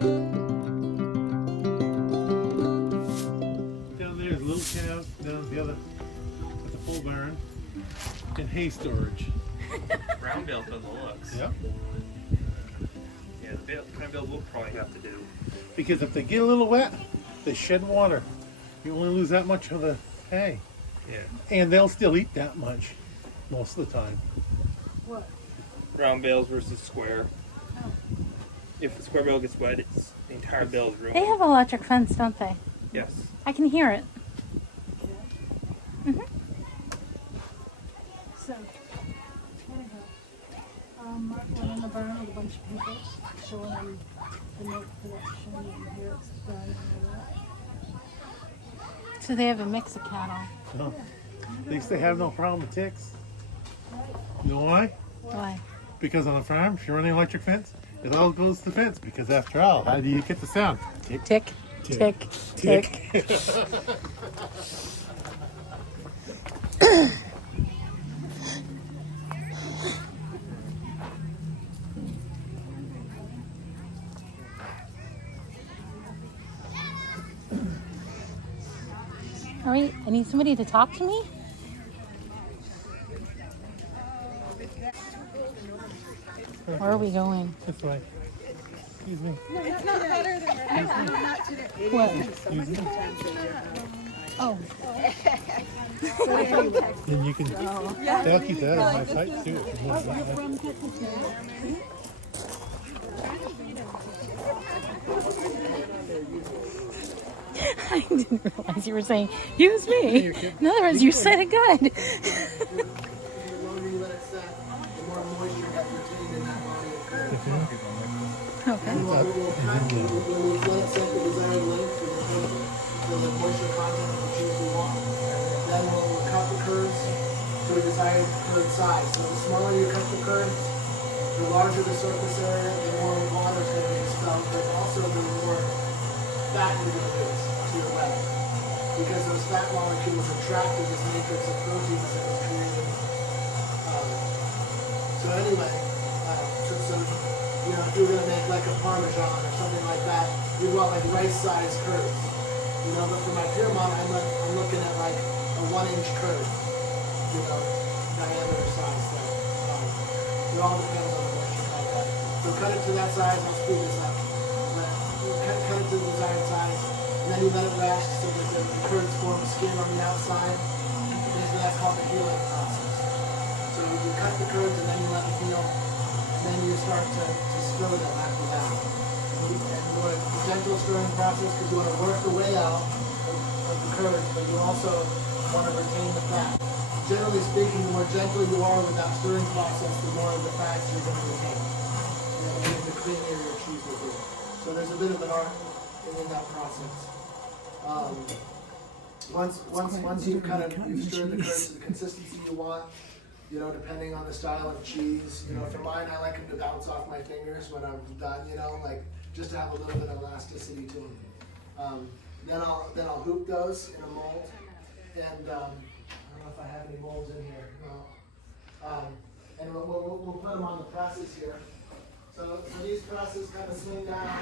Down there's little cows, down the other at the full barn, and hay storage. Brown bales on the looks. Yep. Yeah, the brown bales we'll probably have to do. Because if they get a little wet, they shed water. You only lose that much of the hay. Yeah. And they'll still eat that much most of the time. What? Round bales versus square. Oh. If the square bale gets wet, it's the entire bale is ruined. They have electric fence, don't they? Yes. I can hear it. Mm-hmm. So, anyhow, Mark went in the barn with a bunch of people, showing them the milk production and here it's done and all that. So they have a mix of cattle. No. They used to have no problem with ticks. You know why? Why? Because on a farm, if you're running electric fence, it all goes to the fence. Because after all, how do you get the sound? Tick, Tick, tick, tick. All right, I need somebody to talk to me. Where are we going? This way. Excuse me. It's not better than not today. What? Excuse me. Oh, Then you can. They'll keep that on my site too. If you want that. I didn't realize you were saying, use me. In other words, you said it good. The longer you let it set, the more moisture you have retained in that body of curd. Okay. And what will happen when we let it set the desired length for the moisture content of the cheese we want, then we'll cut the curds to a desired curd size. So the smaller you cut the curds, the larger the surface area, the more water is going to be expelled, but also the more fat you're going to lose to your web. Because those fat molecules attracted this matrix of proteins that was created. So anyway, you know, if you were going to make like a Parmesan or something like that, you want like rice-sized curds. You know, but for my Piermont, I'm looking at like a 1-inch curd, you know, diameter size thing. It all depends on the moisture content. So cut it to that size. I'll speed this up. Cut it to the desired size, and then you let it rest so that the curds form skin on the outside. Basically, that's called the healing process. So you cut the curds and then you let them heal, and then you start to stir them after that. And you want a gentle stirring process because you want to work the way out of the curds, but you also want to retain the fat. Generally speaking, the more gentle you are with that stirring process, the more of the fats you're going to retain. And the creamier your cheese will be. So there's a bit of an art in that process. Once you kind of you stir the curds to the consistency you want, you know, depending on the style of cheese. You know, for mine, I like them to bounce off my fingers when I'm done. You know, like just to have a little bit of elasticity to them. Then I'll hoop those in a mold, and I don't know if I have any molds in here. No. And we'll put them on the presses here. So these presses kind of swing down.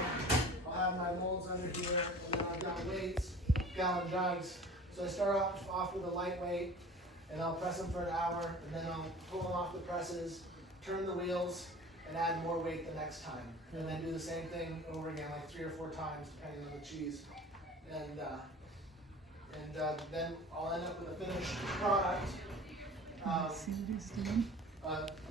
I'll have my molds under here, and then I've got weights, gallon jugs. So I start off with a lightweight, and I'll press them for an hour, and then I'll pull them off the presses, turn the wheels, and add more weight the next time. And then do the same thing over again, like 3 or 4 times, depending on the cheese. And then I'll end up with a finished product.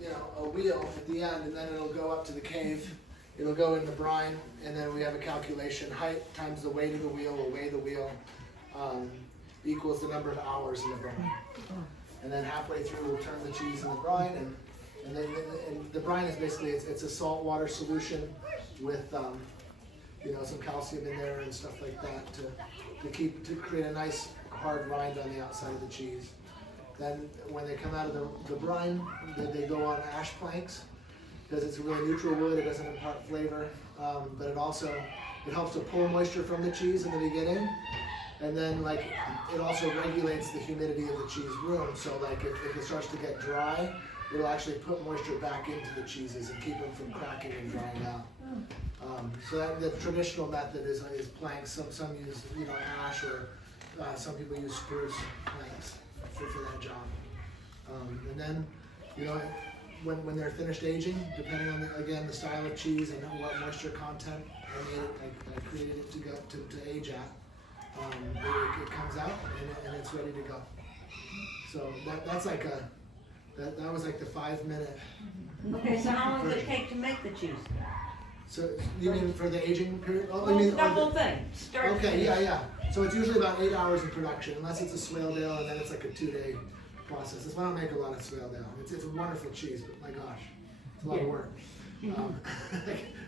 You know, a wheel at the end, and then it'll go up to the cave. It'll go in the brine, and then we have a calculation. Height times the weight of the wheel, or weigh the wheel, equals the number of hours in the brine. And then halfway through, we'll turn the cheese in the brine, and then the brine is basically it's a salt water solution with you know, some calcium in there and stuff like that to create a nice hard rind on the outside of the cheese. Then when they come out of the brine, they go on ash planks because it's a really neutral wood. It doesn't impart flavor, but it helps to pull moisture from the cheese in the beginning, and then like it also regulates the humidity of the cheese room. So like if it starts to get dry, it'll actually put moisture back into the cheeses and keep them from cracking and drying out. So that the traditional method is planks. Some use ash, or some people use spruce planks for that job. And then when they're finished aging, depending on the style of cheese and what moisture content I created it to age at, it comes out and it's ready to go. So that's like that was like the 5-minute. Okay, so how long does it take to make the cheese? So you mean for the aging period? Oh, Well, the whole thing. Start to Okay, finish. yeah. So it's usually about 8 hours in production, unless it's a Swaledale, and then it's like a 2-day process. That's why I don't make a lot of Swaledale. It's a wonderful cheese, but my gosh, it's a lot of work.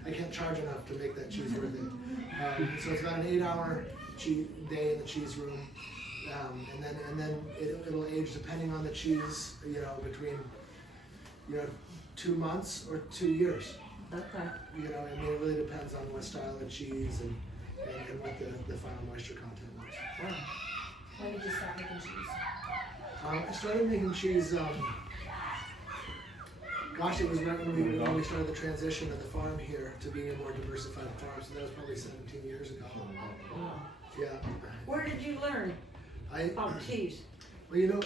I can't charge enough to make that cheese worth it. So it's about an 8-hour day in the cheese room, and then it'll age depending on the cheese, between 2 months or 2 years. Okay. I mean, it really depends on what style of cheese and what the final moisture content was. Wow. When did you start making cheese? I started making cheese, gosh, it was right when we started the transition of the farm here to being a more diversified farm, so that was probably 17 years ago. Wow. Yeah. Where did you learn about cheese? Well,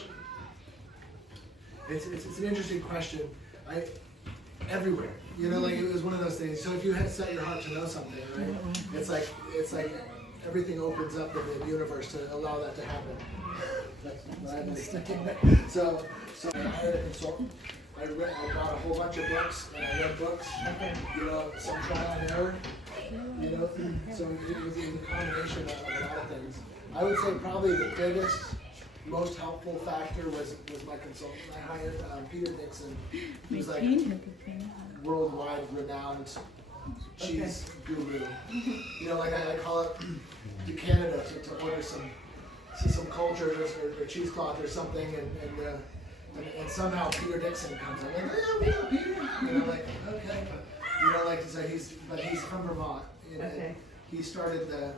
it's an interesting question. Everywhere. Like it was one of those things. So if you had set your heart to know something, right? It's like everything opens up in the universe to allow that to happen. So I hired a consultant. I bought a whole bunch of books, and I read books. Some trial and error. So it was a combination of a lot of things. I would say probably the biggest, most helpful factor was my consultant. I hired Peter Dixon, who's like worldwide renowned cheese guru. I call up to Canada to order some cultures or cheesecloth or something, and somehow Peter Dixon comes in. I'm like, oh, yeah, we know Peter. Okay, but he's from Vermont. Okay. He started the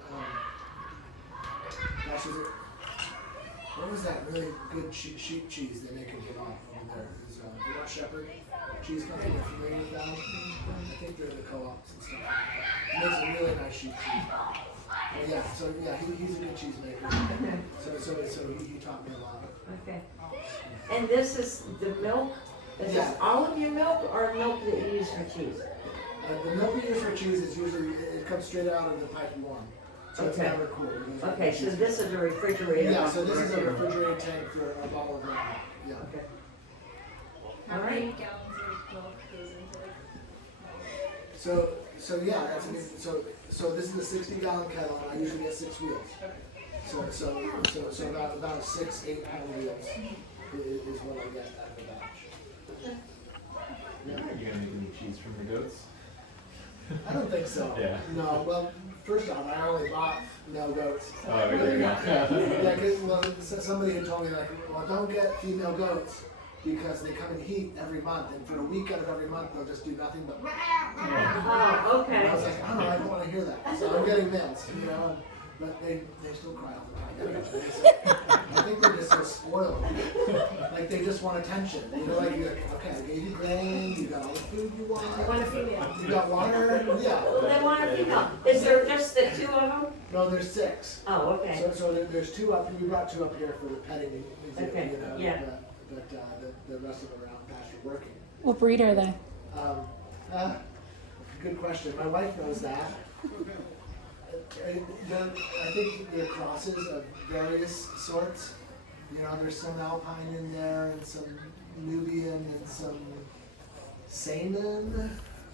what was that really good sheep cheese they make in Vermont over there? Is Vermont Shepherd Cheese Company. You're familiar with them? I think they're the co-ops and stuff. He makes a really nice sheep cheese. He's a good cheese maker. So he taught me a lot. Okay. And this is the milk? Is this all of your milk or milk that you use for cheese? The milk we use for cheese is usually, it comes straight out of the pipe warm. So it's Okay. never cool. Okay, so this is a refrigerator. Yeah, so this is a refrigerated tank for a bottle of milk. Yeah. Okay. How All many right. gallons of milk goes into it? So this is a 60-gallon kettle, and I usually get 6 wheels. So about 6-8 pound wheels is what I get out of the batch. Are you gonna make any cheese from your goats? I don't think so. Yeah. No, well, first off, I only bought male goats. Oh, there you go. Somebody had told me don't get female goats because they come in heat every month, and for a week out of every month they'll just do nothing but. Oh, And I was okay. like, I don't want to hear that. So I'm getting males, but they still cry all the time. I think they're just so spoiled. Like they just want attention. You're like, okay, I gave you grain, you got all the food you want. I want a female. You got water, yeah. They want a female. Is there just the 2 of them? No, there's 6. Oh, okay. So there's 2 up. We brought 2 up here for the petting museum, Okay, yeah. But the rest of them are out in pasture working. What breed are they? Good question. My wife knows that. I think they're crosses of various sorts. There's some Alpine in there, and some Nubian, and some Saanen,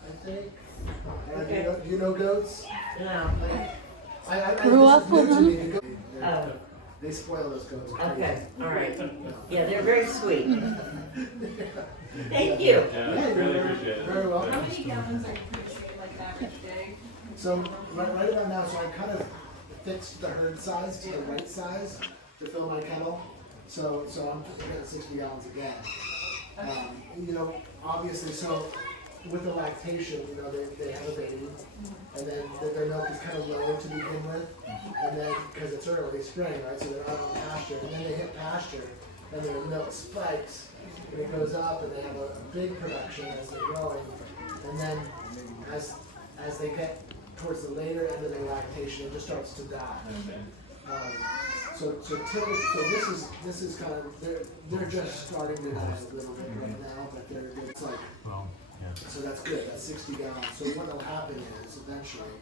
I think. Okay. Do you know goats? No. I Grew up with them? Oh, They spoil those goats. okay. All right. Yeah, they're very sweet. Thank you. Yeah, really appreciate it. Very well. How many gallons are you producing like average day? So right about now, so I kind of fixed the herd size to the right size to fill my kettle. So I'm getting 60 gallons again. Obviously, so with the lactation, they have a baby, and then their milk is kind of low to begin with, and then because it's early spring, right? So they're out on pasture, and then they hit pasture, and their milk spikes, and it goes up, and they have a big production as they're growing, and then as they get towards the later end of their lactation, it just starts to die. So this is kind of they're just starting to die a little bit right now, but it's like so that's good. That's 60 gallons. So what will happen is eventually,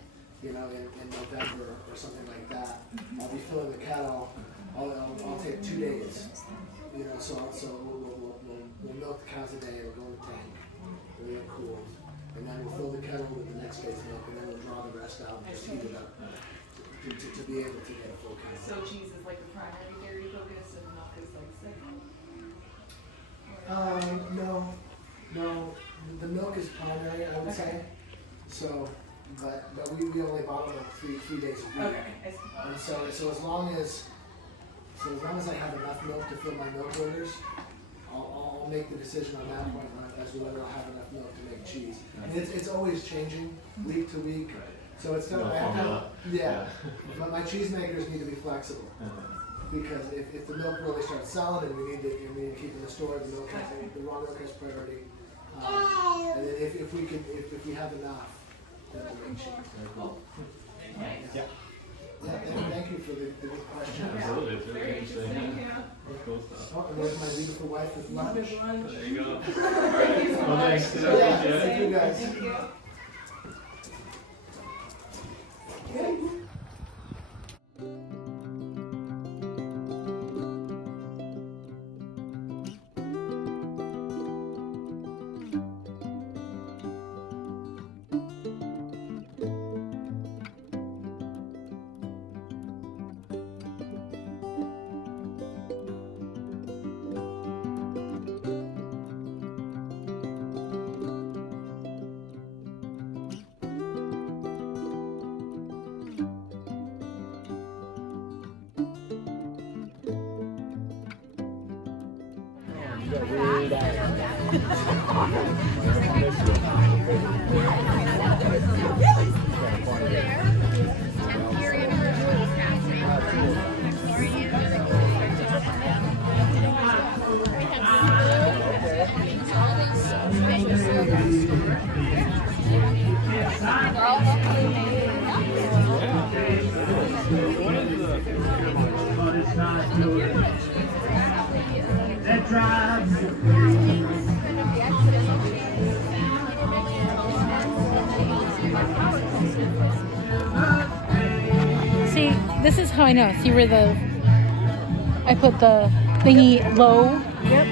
in November or something like that, I'll be filling the cattle. I'll take 2 days. So we'll milk the cows a day. It'll go in the tank. It'll get cooled, and then we'll fill the kettle with the next day's milk, and then we'll draw the rest out and just heat it up to be able to get a full kettle. So cheese is like the primary dairy focus and milk is like second? No, the milk is primary, I would say. So, but we only bottle it 3 days a week. Okay, I see. And so as long as I have enough milk to fill my milk orders, I'll make the decision on that point as to whether I'll have enough milk to make cheese. And it's always changing week to week. So it's not, but my cheesemakers need to be flexible. Because if the milk really starts selling and we need to keep in the store, the raw milk has priority. And then if we have enough, then we'll make cheese. Yeah. Thank you for the good question. Absolutely, it's really interesting. Oh, and there's my beautiful wife with lunch. There you go. Well, thanks. Thank you guys. Thank you. See, this is how I know. See where I put the thingy low? Yep.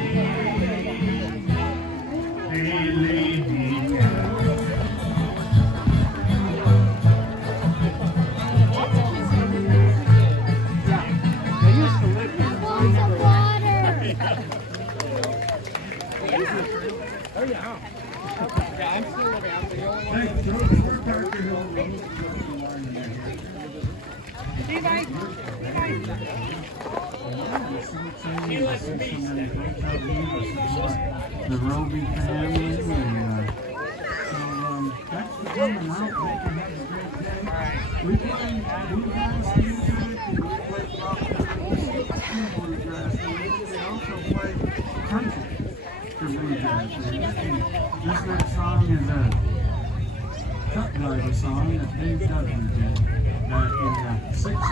The Robbie family, and so that's the coming out. They can have a great day. We play bluegrass music, and we play rock bluegrass music. They also play country for bluegrass music. And this next song is a truck driver song that Dave Dudley did back in the 60s.